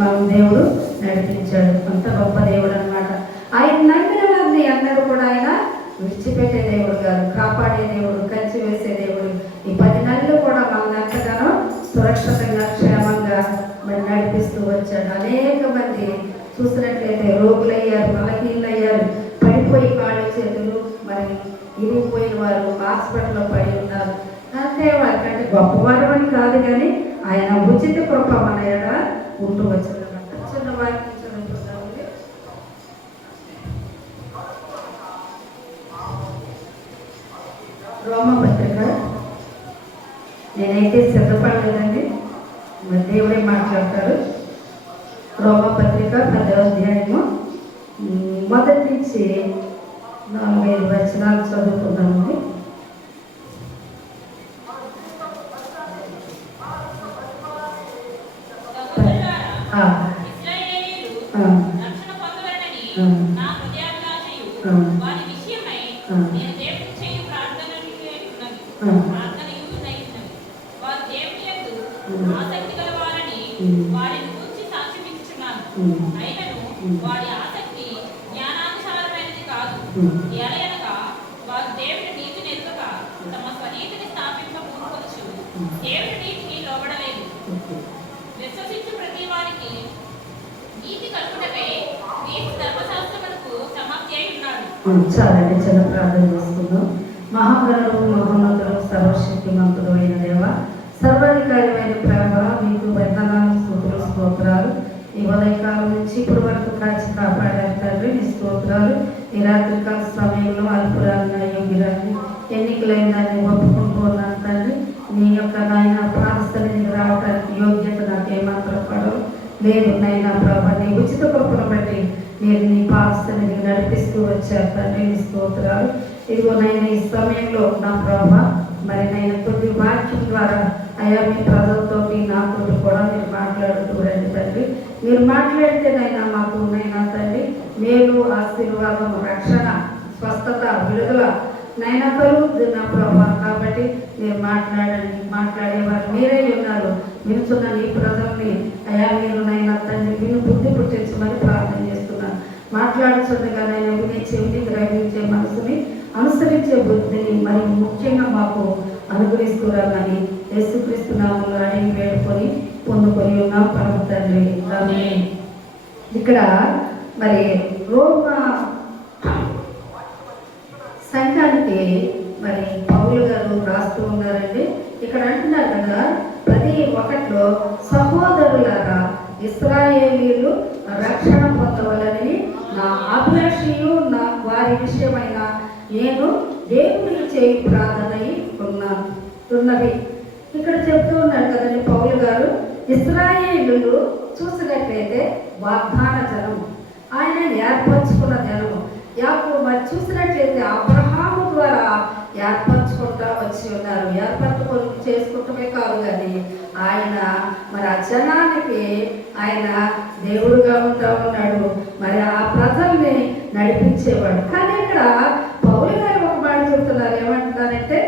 మన దేవుడు నడిపించాడు. అంత గొప్ప దేవుడు అనమాట ఆయన నమ్మిన వారిని అందరూ కూడా ఆయన విడిచిపెట్టే దేవుడు కాదు కాపాడే దేవుడు కంచి వేసే దేవుడు. ఈ పది నేనైతే సిద్ధపడలేదండి. మరి దేవుడే మాట్లాడతారు. రోమపత్రిక పదవ అధ్యాయము. మొదటి నుంచి నాలుగైదు వచనాలు చదువుకున్నామండి దేవుని నీతికి లోబడలేదు. విశ్వసించు ప్రతి వారికి నీతి కలుగుటకై నీతి ధర్మశాస్త్రములకు సమాప్తి అయి ఉన్నాడు చాలండి చిన్న ప్రార్థన చేసుకుందాం మహాగణుడు మహోన్నతుడు సర్వశక్తిమంతుడు అయిన దేవ సర్వాధికారమైన ప్రేమ మీకు వందనాలు స్తోత్రులు స్తోత్రాలు. ఈ ఉదయకాలం నుంచి ఇప్పటి వరకు కాచి కాపాడారు తండ్రి నీ స్తోత్రాలు. ఈ రాత్రికాల సమయంలో అల్పురాన్ని అయోగ్యురాన్ని ఎన్నికలైన దాన్ని ఒప్పుకుంటూ ఉన్నాను తండ్రి. నీ యొక్క నాయన పాదస్థానికి రావడానికి యోగ్యత నాకు ఏమాత్రం పడవు లేదు నైనా ప్రభా నీ ఉచిత కృపను బట్టి నేను నీ పాదస్థానికి నడిపిస్తూ వచ్చాను. తండ్రి నీ స్తోత్రాలు. ఇదిగో నైనా ఈ సమయంలో నా ప్రభా మరి నేను కొద్ది వాక్యం ద్వారా అయ్యా మీ ప్రజలతోటి నాతో కూడా మీరు మాట్లాడుతూ రండి తండ్రి. మీరు మాట్లాడితే నైనా మాకు నైనా తండ్రి మేలు ఆశీర్వాదం రక్షణ స్వస్థత విడుదల నైనా కలుగుతుంది నా ప్రభా. కాబట్టి మాట్లాడండి మాట్లాడేవారు. మీరే ఉన్నారు. వినుచున్న నీ ప్రజల్ని అయా మీరు నైనా తండ్రి మీరు బుద్ధి పుట్టించమని ప్రార్థన చేస్తున్నాను మాట్లాడుచుండగా నైనా వినే చెవిని గ్రహించే మనసుని అనుసరించే బుద్ధిని మరి ముఖ్యంగా మాకు అనుగ్రహిస్తున్నారని యేసుక్రీస్తు నామంలో అడిగి వేడుకొని పొందుకొని ఉన్నాం పరమ తండ్రి. ఇక్కడ మరి రోమా సంఘానికి మరి పౌలు గారు రాస్తూ ఉన్నారండి. ఇక్కడ అంటున్నారు కదా పది ఒకటిలో సహోదరులారా ఇస్రాయేలీలు రక్షణ పొందవలని నా అభిలాషియు నా వారి విషయమైన నేను దేవునికి చేయి ప్రార్థనై ఉన్నాను. ఉన్నవి ఇక్కడ చెప్తూ ఉన్నారు కదండి పౌలు గారు ఇస్రాయేలీలు చూసినట్లయితే వాగ్దాన జనం ఆయన ఏర్పరచుకున్న జనము. యాకు మరి చూసినట్లయితే అబ్రహం ద్వారా ఏర్పరచుకుంటా వచ్చి ఉన్నారు. ఏర్పరచుకొని చేసుకుంటమే కాదు కానీ ఆయన మరి ఆ జనానికి ఆయన దేవుడుగా ఉంటా ఉన్నాడు. మరి ఆ ప్రజల్ని నడిపించేవాడు. కానీ ఇక్కడ పౌరు గారు ఒక మాట చెప్తున్నారు. ఏమంటున్నారంటే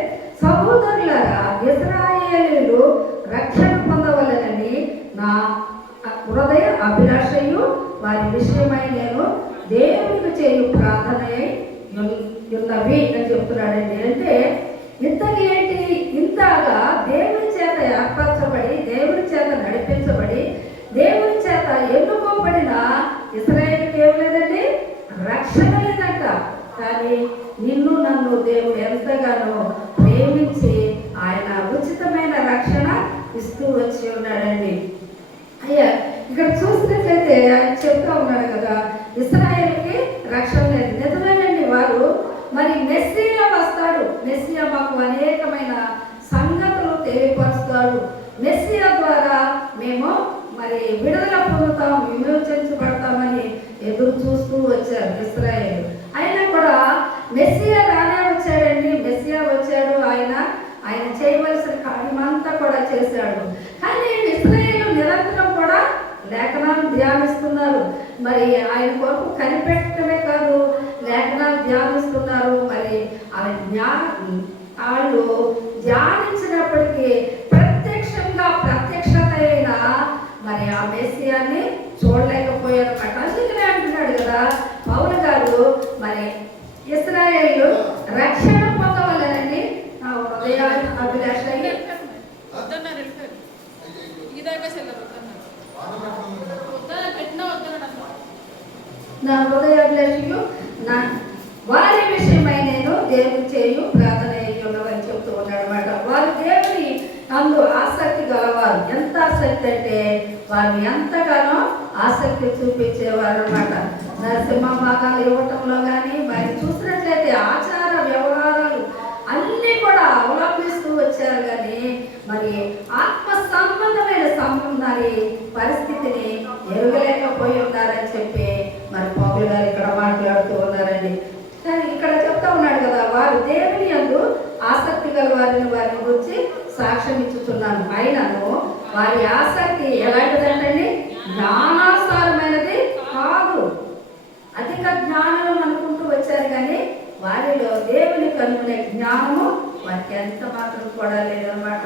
సహోదరులారా ఇస్రాయేలీలు రక్షణ పొందవలనని నా హృదయ అభిలాషయు వారి విషయమై నేను దేవునికి చేయు ప్రార్థన అయి ఉన్నవి అని చెప్తున్నాడండి. అంటే ఇంతకి ఏంటి? ఇంతగా దేవుని చేత ఏర్పరచబడి దేవుని చేత నడిపించబడి దేవుని చేత ఎన్నుకోబడిన ఇస్రాయేల్కి ఏం లేదండి రక్షణ లేదంట. కానీ నిన్ను నన్ను దేవుడు ఎంతగానో ప్రేమించి ఆయన ఉచితమైన రక్షణ ఇస్తూ వచ్చి ఉన్నాడండి. అయ్యా ఇక్కడ చూసినట్లయితే ఆయన చెప్తా ఉన్నాడు కదా ఇస్రాయేల్కి రక్షణ లేదు నిజమేనండి వారు మరి మెస్సియా వస్తాడు మెస్సియా మాకు అనేకమైన సంగతులు తెలియపరుస్తాడు మెస్సియా ద్వారా మేము మరి విడుదల పొందుతాం విమోచించబడతామని ఎదురు చూస్తూ వచ్చారు ఇస్రాయేల్ అయినా కూడా మెస్సియా రానే వచ్చాడండి మెస్సియా వచ్చాడు ఆయన ఆయన చేయవలసిన కార్యమంతా కూడా చేశాడు కానీ ఇస్రాయేల్ నిరంతరం కూడా లేఖనాలు ధ్యానిస్తున్నారు మరి ఆయన కొరకు కనిపెట్టడమే కాదు లేఖనాలు ధ్యానిస్తున్నారు మరి ఆయన జ్ఞానం వాళ్ళు ధ్యానించినప్పటికీ ప్రత్యక్షంగా ప్రత్యక్షత అయిన మరి ఆ మెస్సియాన్ని కానీ చూడలేకపోయారు అనమాట అందుకనే అంటున్నాడు కదా పౌలు గారు మరి ఇస్రాయేల్ రక్షణ పొందవలనని నా హృదయ అభిలాష వద్దన్నారు వెళ్ళిపోయారు ఈ దాకా చెల్లరు వద్దన్నారు వద్దన్నారు పెట్టినా వద్దన్నాడు అసలు నా హృదయాభిలాషియు నా వారి విషయమై నేను దేవుని చేయు ప్రార్థన ఉన్నవని చెప్తూ ఉన్నాడు అనమాట వారు దేవుని అందు ఆసక్తి గలవారు ఎంత ఆసక్తి అంటే వారు ఎంతగానో ఆసక్తి చూపించేవారు అనమాట నరసింహ భాగాలు ఇవ్వటంలో కానీ మరి చూసినట్లయితే ఆచార వ్యవహారాలు అన్నీ కూడా అవలంబిస్తూ వచ్చారు కానీ మరి ఆత్మ సంబంధమైన సంబంధాన్ని పరిస్థితిని ఎరగలేకపోయి ఉన్నారని చెప్పి మరి పౌలు గారు ఇక్కడ మాట్లాడుతూ ఉన్నారండి. కానీ ఇక్కడ చెప్తా ఉన్నాడు కదా వారు దేవుని అందు ఆసక్తి గల వారిని వారిని గురించి సాక్ష్యం ఇచ్చుతున్నాను అయినను వారి ఆసక్తి ఎలాంటిదంటే జ్ఞానాసారమైనది కాదు. అధిక జ్ఞానం అనుకుంటూ వచ్చారు కానీ వారిలో దేవుని కనుగొనే జ్ఞానము వారికి ఎంత మాత్రం కూడా లేదనమాట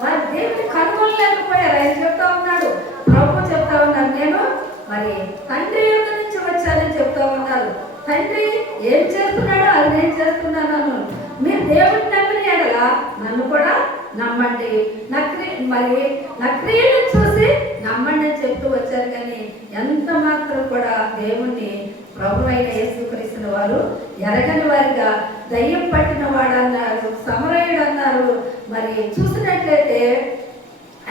వారి దేవుని కనుగొనలేకపోయారు ఆయన చెప్తా ఉన్నాడు. ప్రభు చెప్తా ఉన్నారు నేను మరి తండ్రి యొక్క నుంచి వచ్చానని చెప్తా ఉన్నారు. తండ్రి ఏం చేస్తున్నాడో అది నేను చేస్తున్నాను మీరు దేవుడిని నమ్మిన ఎడల నన్ను కూడా నమ్మండి. నక్రి మరి నక్రియలను చూసి నమ్మండి అని చెప్తూ వచ్చారు కానీ ఎంత మాత్రం కూడా దేవుణ్ణి ప్రభు అయిన యేసుక్రీస్తున్న వారు ఎరగని వారిగా దయ్యం పట్టిన వాడు అన్నారు సమరయుడు అన్నారు. మరి చూసినట్లయితే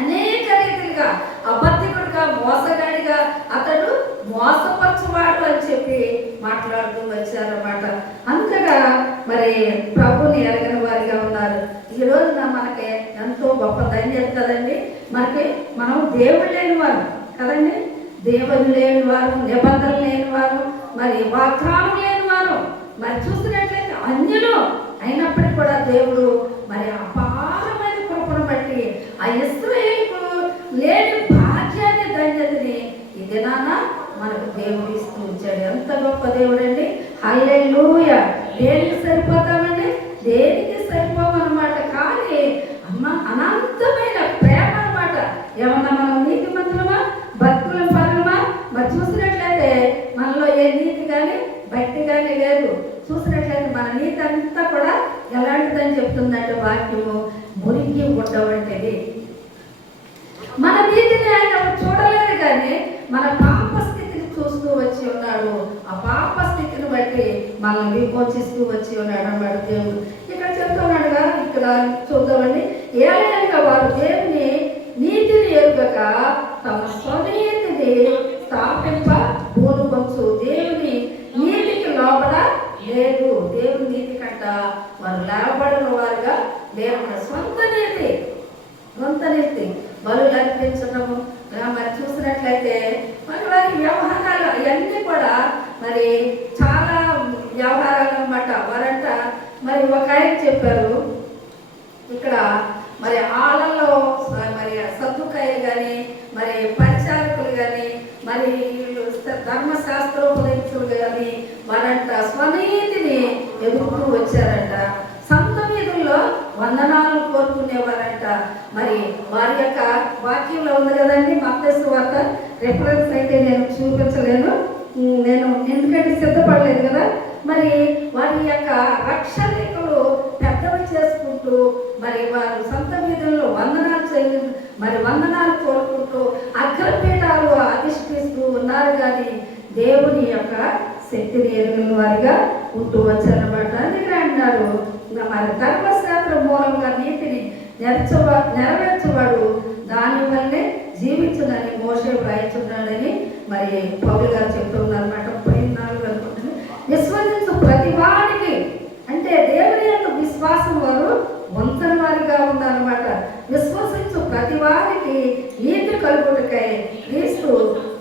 అనేక రీతిగా అబద్ధికుడిగా మోసగాడిగా అతడు మోసపరచువాడు అని చెప్పి మాట్లాడుతూ వచ్చారన్నమాట. అంతగా మరి ప్రభుని ఎరగని వారిగా ఉన్నారు ఈ రోజున మనకి ఎంతో గొప్ప ధన్యత కదండి. మనకి మనం దేవుడు లేని వారు కదండి. దేవుడు లేని వారు నిబంధనలు లేని వారు మరి వాగ్దానం లేని వారు మరి చూసినట్లయితే అన్యులు అయినప్పటికీ కూడా దేవుడు మరి అపారమైన కృపను బట్టి ఆ ఇస్రాయేల్కు లేని భాగ్యాన్ని ధన్యతని ఈ దినాన మనకు దేవుడు ఇస్తూ ఉంచాడు. ఎంత గొప్ప దేవుడు అండి హల్లెలూయా. దేనికి సరిపోతామండి? దేనికి సరిపోమన్నమాట అనంతమైన ప్రేమ అన్నమాట. ఏమన్నా మనం నీతి మంత్రమా? భక్తుల పనులమా మరి చూసినట్లయితే మనలో ఏ నీతి కానీ భక్తి కానీ లేదు. చూసినట్లయితే మన నీతి అంతా కూడా ఎలాంటిదని చెప్తుందంటే వాక్యము మురికి ఉండవంటిది. మన నీతిని ఆయన చూడలేదు కానీ మన పాప స్థితిని చూస్తూ వచ్చి ఉన్నాడు. ఆ పాప స్థితిని బట్టి మనల్ని విమోచిస్తూ వచ్చి ఉన్నాడు అన్నమాట దేవుడు. ఇక్కడ చెప్తున్నాడుగా ఇక్కడ చూద్దామండి ఏలైనగా వారు దేవుని నీతిని ఎరుగక తమ స్వనీతిని స్థాపింప పూనుకొంచు దేవుని నీతికి లోపల లేదు. దేవుని నీతి కంట వారు లేవబడిన వారుగా లేరు సొంత నీతి సొంత నీతి బలు అర్పించడము మరి చూసినట్లయితే మరి వారి వ్యవహారాలు అవన్నీ కూడా మరి చాలా వ్యవహారాలు అన్నమాట. వారంట మరి ఒక ఆయన చెప్పారు ఇక్కడ మరి ఆళ్ళలో మరి సత్తుకాయలు కానీ మరి పరిచారకులు కానీ మరి వీళ్ళు ధర్మశాస్త్రోపదేశులు కానీ వారంట స్వనీతిని ఎదుర్కొంటూ వచ్చారంట. సంత వీధుల్లో వందనాలు కోరుకునేవారంట. మరి వారి యొక్క వాక్యంలో ఉంది కదండి మత్తసు వార్త. రిఫరెన్స్ అయితే నేను చూపించలేను. నేను ఎందుకంటే సిద్ధపడలేదు కదా. మరి వారి యొక్క రక్షణికులు పెద్దవి చేసుకుంటూ మరి వారు సొంత వీధుల్లో వందనాలు చేయ మరి వందనాలు కోరుకుంటూ అగ్రపీఠాలు అధిష్ఠిస్తూ ఉన్నారు కానీ దేవుని యొక్క శక్తిని ఎరుగిన వారిగా ఉంటూ వచ్చారన్నమాట అందుకని అంటున్నారు ఇంకా మరి ధర్మశాస్త్రం మూలంగా నీతిని నెరచవ నెరవేర్చవాడు దాని వల్లే జీవించునని మోసే వ్రాయించున్నాడని మరి పౌలు గారు చెప్తూ ఉన్నారన్నమాట పైన నాలుగు అనుకుంటుంది. విశ్వసించు ప్రతి వారికి అంటే దేవుని యొక్క విశ్వాసం వారు వంతన వారిగా ఉన్నారన్నమాట విశ్వసించు ప్రతి వారికి నీతి కలుగుటకై క్రీస్తు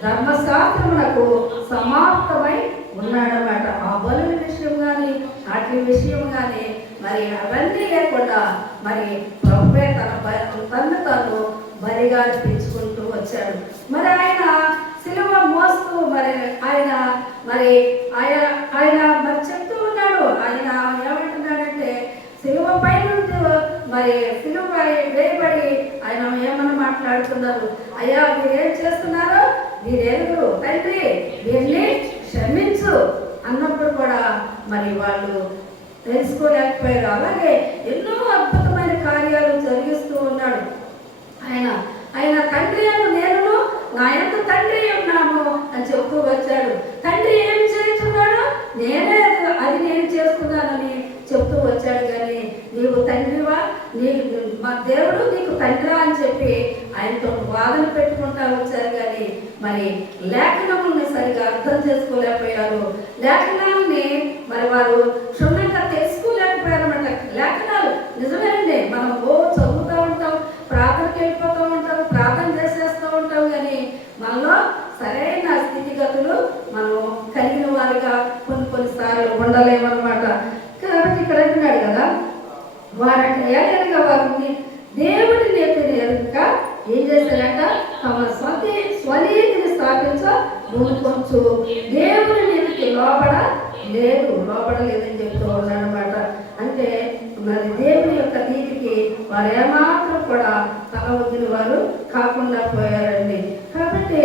ధర్మశాస్త్రమునకు సమాప్తమై ఉన్నాడనమాట ఆ బలుల విషయం కానీ వాటి విషయం కానీ మరి అవన్నీ లేకుండా మరి ప్రభువే తన బ- తన్ను తాను బలిగా పెంచుకుంటూ వచ్చాడు. మరి ఆయన సిలువ మోస్తూ మరి ఆయన మరి ఆయన ఆయన మరి చెప్తూ ఉన్నాడు. ఆయన ఏమంటున్నాడంటే సిలువ పై నుండి మరి సిలువ అంటున్నారు అయ్యా మీరు ఏం చేస్తున్నారో మీరు తండ్రి వీరిని క్షమించు అన్నప్పుడు కూడా మరి వాళ్ళు తెలుసుకోలేకపోయారు. అలాగే ఎన్నో అద్భుతమైన కార్యాలు జరిగిస్తూ ఉన్నాడు. ఆయన ఆయన తండ్రి అను నేను నా యొక్క తండ్రి ఉన్నాము అని చెప్తూ వచ్చాడు. తండ్రి ఏమి చేస్తున్నాడు నేనే అది- అది నేను చేస్తున్నానని చెప్తూ వచ్చాడు. కానీ నీవు తండ్రివా? నీ మా దేవుడు నీకు తండ్రా అని చెప్పి ఆయనతో వాదన పెట్టుకుంటా వచ్చారు కానీ మరి లేఖనముల్ని సరిగా అర్థం చేసుకోలేకపోయారు లేఖనాలని మరి వారు క్షుణ్ణంగా తెలుసుకోలేకపోయారు అన్నమాట లేఖనాలు నిజమేనండి మనం ఓ చదువుతూ ఉంటాం ప్రార్థనకి వెళ్ళిపోతూ ఉంటాం ప్రార్థన చేసేస్తూ ఉంటాం కానీ మనలో సరైన స్థితిగతులు మనం కలిగిన వారుగా కొన్ని కొన్నిసార్లు ఉండలేమన్నమాట. కాబట్టి ఇక్కడ అంటున్నాడు కదా వారంట ఏలనగా వారిని దేవుడు నేతని ఎరుక ఏం చేశారంట తమ స్వంత స్వనీతిని స్థాపించ దేవుని దేవుడి నీతికి లోపడ లేదు లోపడలేదని చెప్తూ ఉన్నాడనమాట అంటే మరి దేవుని యొక్క నీతికి వారు ఏమాత్రం కూడా తల వదిలిన వారు కాకుండా పోయారండి. కాబట్టి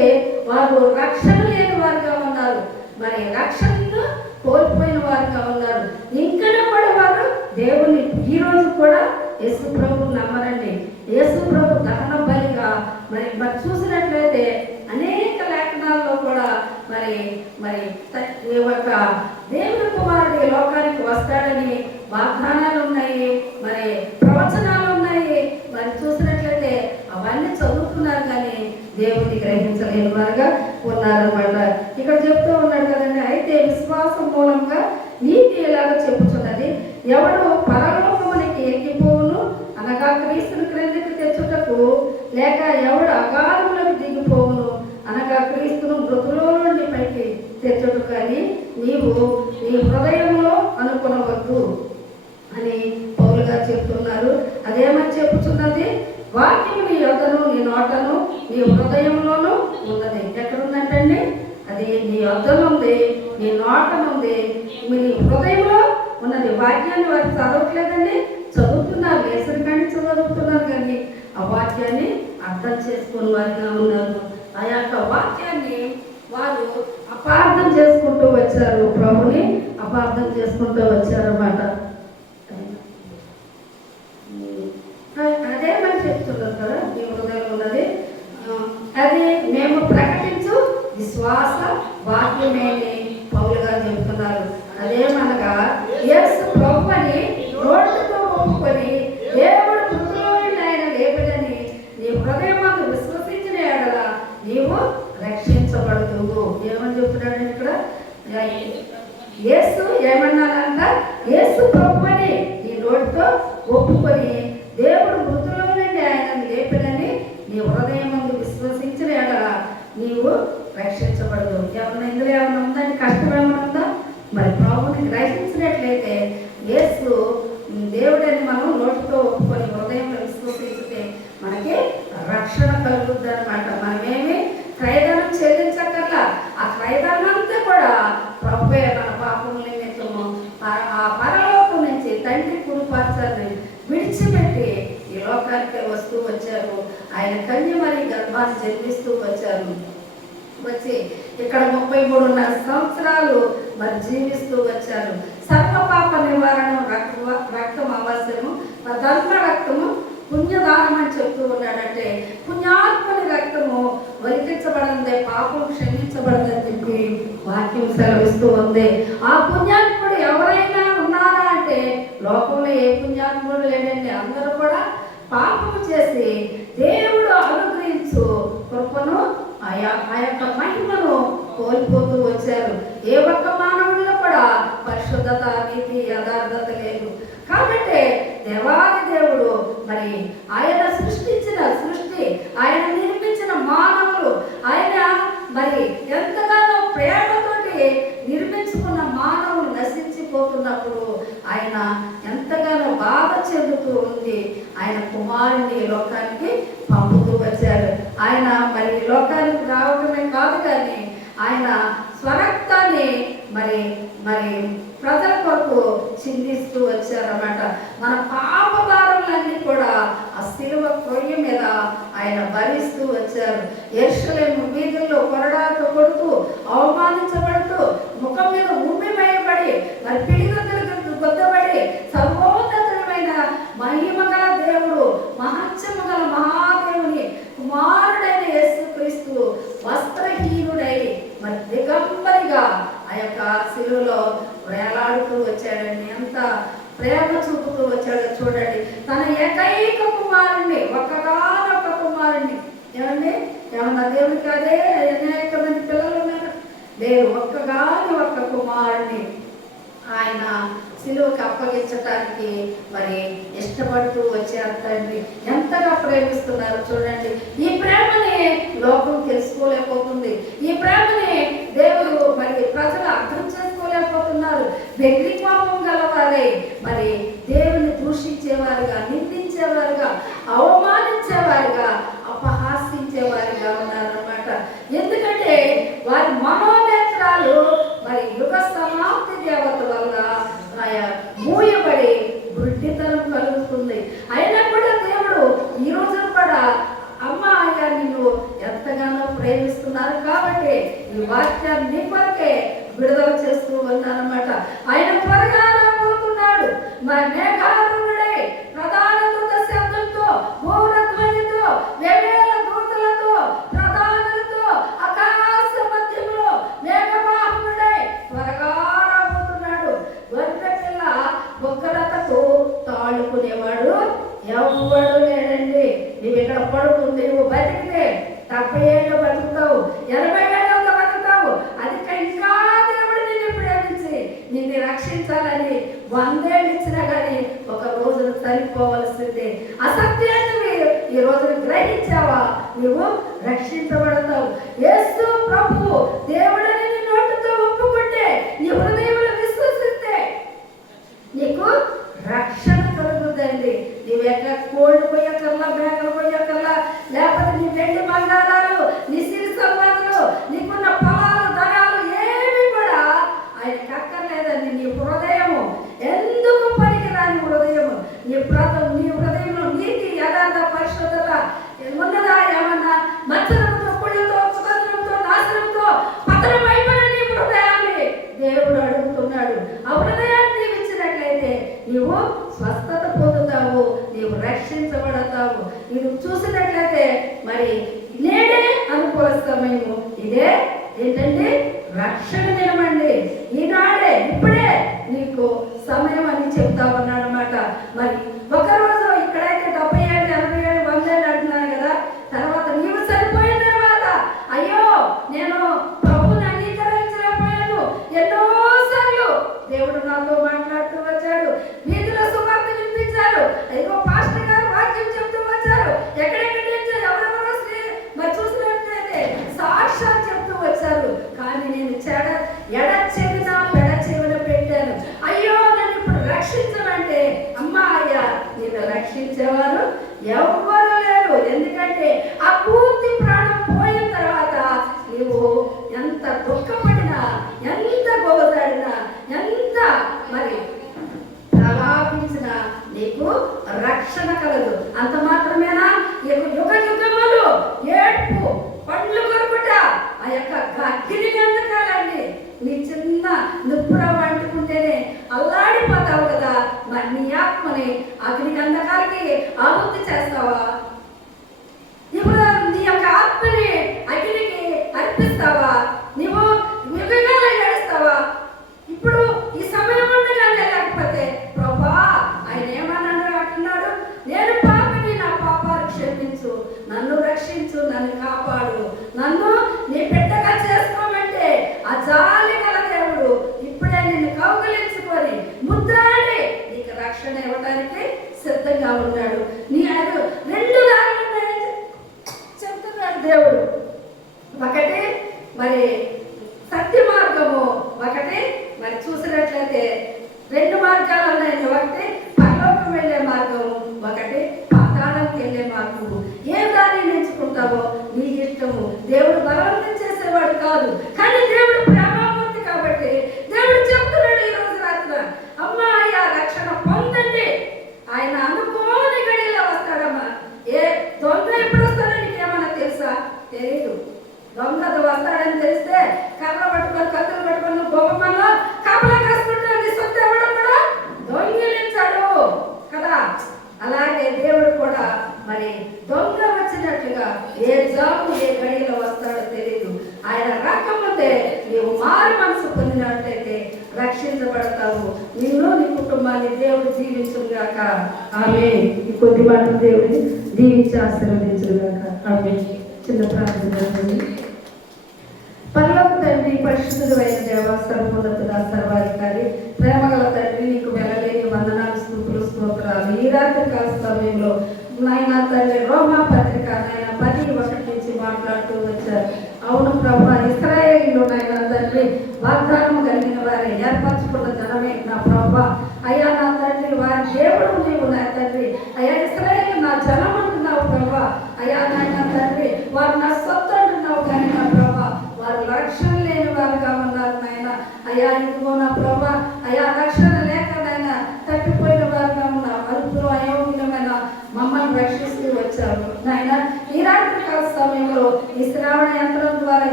వారు రక్షణ లేని వారుగా ఉన్నారు. మరి రక్షణను కోల్పోయిన వారుగా ఉన్నారు. ఇంకా కూడా వారు దేవుని ఈ రోజు కూడా యేసు ప్రభు నమ్మరండి. యేసు ప్రభు దహన బలిగా మరి మరి చూసినట్లయితే అనేక లేఖనాల్లో కూడా మరి మరి ఈ యొక్క దేవుని కుమారుడు ఈ లోకానికి వస్తాడని వాగ్దానాలు ఉన్నాయి మరి ప్రవచనాలు ఉన్నాయి. మరి చూసినట్లయితే అవన్నీ చదువుతున్నారు కానీ దేవుని గ్రహించలేని వారుగా ఉన్నారన్నమాట ఇక్కడ చెప్తూ ఉన్నాడు కదండి అయితే విశ్వాసం మూలంగా నీతి ఎలాగ చెప్పుచున్నది. ఎవడు పరలోకమునికి ఎక్కిపోవును? అనగా క్రీస్తుని క్రిందికి తెచ్చుటకు లేక ఎవడు అకాలంలో అనగా క్రీస్తును మృతులో నుండి పైకి తెచ్చుట కానీ నీవు నీ హృదయంలో అనుకునవద్దు అని పౌలు గారు చెప్తున్నారు. అదేమని చెప్పుచున్నది వాక్యం నీ యొక్కను నీ నోటను నీ హృదయంలోనూ ఉన్నది. ఎక్కడ ఉందంటండి అది నీ యొద్దను ఉంది నీ నోటను ఉంది మీ హృదయంలో ఉన్నది. వాక్యాన్ని వారు చదవట్లేదండి చదువుతున్నారు. వేసరి కానీ చదువుతున్నారు కానీ ఆ వాక్యాన్ని అర్థం చేసుకుని వారిగా ఉన్నారు. ఆ యొక్క వాక్యాన్ని వారు అపార్థం చేసుకుంటూ వచ్చారు. ప్రభుని అపార్థం చేసుకుంటూ వచ్చారన్నమాట అన్నమాట అదే మరి చెప్తున్నారు కదా మీ హృదయంలో ఉన్నది ఆ, అది మేము ప్రకటించు విశ్వాస వాక్యమేని పౌలు గారు చెప్తున్నారు అదేమనగా యేసు ప్రభు అని నోటితో ఒప్పుకొని దేవుడు మృతుల్లో నుండి ఆయన లేపడని నీ హృదయమందు విశ్వసించిన ఎడల నీవు రక్షించబడుతువు ఏమని చెప్తున్నాడు ఇక్కడ ఏమన్నానంట యేసు ప్రభు అని నీ నోటితో ఒప్పుకొని దేవుడు మృతుల్లో నుండి ఆయన లేపడని నీ హృదయం ముందు విశ్వసించిన ఎడల నీవు రక్షించబడదు. ఏమన్నా ఇందులో ఏమన్నా ఉందండి కష్టం ఏమన్నా ఉందా మరి ప్రభుని గ్రహించినట్లయితే యేసు దేవుడని మనం నోటితో ఒప్పుకొని హృదయంలో విశ్వసిస్తే మనకి రక్షణ కలుగుద్ది అనమాట మనమేమి క్రయధనం చెల్లించక్కర్లా ఆ క్రయధనం అంతా కూడా ప్రభువే మన పాపముల నిమిత్తము పర- ఆ పరలోకం నుంచి తండ్రి కుడిపార్చాలని విడిచిపెట్టి ఈ లోకానికి వస్తూ వచ్చారు ఆయన కన్యమరి గర్భాన్ని జన్మిస్తూ వచ్చారు వచ్చి ఇక్కడ ముప్పై మూడున్నర సంవత్సరాలు మరి జీవిస్తూ వచ్చారు. సర్వపాప నివారణ రక్త రక్తం అవసరము ధర్మ రక్తము పుణ్యదానం అని చెప్తూ ఉన్నాడంటే పుణ్యాత్మని రక్తము వరికించబడిందే పాపం క్షమించబడదని చెప్పి వాక్యం సెలవిస్తూ ఉంది. ఆ పుణ్యాత్ముడు ఎవరైనా ఉన్నారా అంటే లోకంలో ఏ పుణ్యాత్ముడు లేడండి. అందరూ కూడా పాపము చేసి దేవుడు అనుగ్రహించు కృపను ఆ యొక్క మహిమను కోల్పోతూ వచ్చారు. ఏ ఒక్క మానవుడిలో కూడా పరిశుద్ధత నీతి యథార్థత లేదు. కాబట్టి దేవాది దేవుడు మరి ఆయన సృష్టించిన సృష్టి ఆ వారై. మరి దేవుని దూషించేవారుగా నిందించేవారుగా అవమానించేవారుగా అపహాసించేవారుగా ఉన్నారన్నమాట. ఎందుకంటే వారి మనో ரெண்டு மண்டலம் అంటాడు. నీ దొంగ వస్తాడని తెలిస్తే కర్ర పట్టుకొని కత్తులు పట్టుకొని బొమ్మలో కాపలా కాసుకుంటాడు నీ సొత్తు ఎవడం కూడా? దొంగిలించాడు. కదా? అలాగే దేవుడు కూడా మరి దొంగ వచ్చినట్టుగా ఏ జాబు ఏ గడిలో వస్తాడో తెలియదు ఆయన రాకముందే నీవు మారు మనసు పొందినట్టయితే రక్షించబడతావు. నిన్ను నీ కుటుంబాన్ని దేవుడు దీవించుగాక ఆమె ఈ కొద్ది మాటలు దేవుడిని దీవించి ఆశీర్వదించుగాక ఆమె చిన్న ప్రార్థన పర్లోక తండ్రి పరిశుద్ధుడు అయిన దేవ సర్వోన్నతుల సర్వాధికారి ప్రేమగల తండ్రి నీకు వెళ్ళలేని వందనాలు స్థూపులు స్తోత్రాలు. ఈ రాత్రి కాల సమయంలో నాయన తండ్రి రోమా పత్రిక నాయన పది ఒకటి నుంచి మాట్లాడుతూ వచ్చారు. అవును ప్రభా ఇస్రాయేలీలో నాయన తండ్రి వాగ్దానం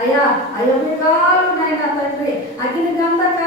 అయ్యా అయ్యో కాలు నాయన తండ్రి. అగ్ని గంధక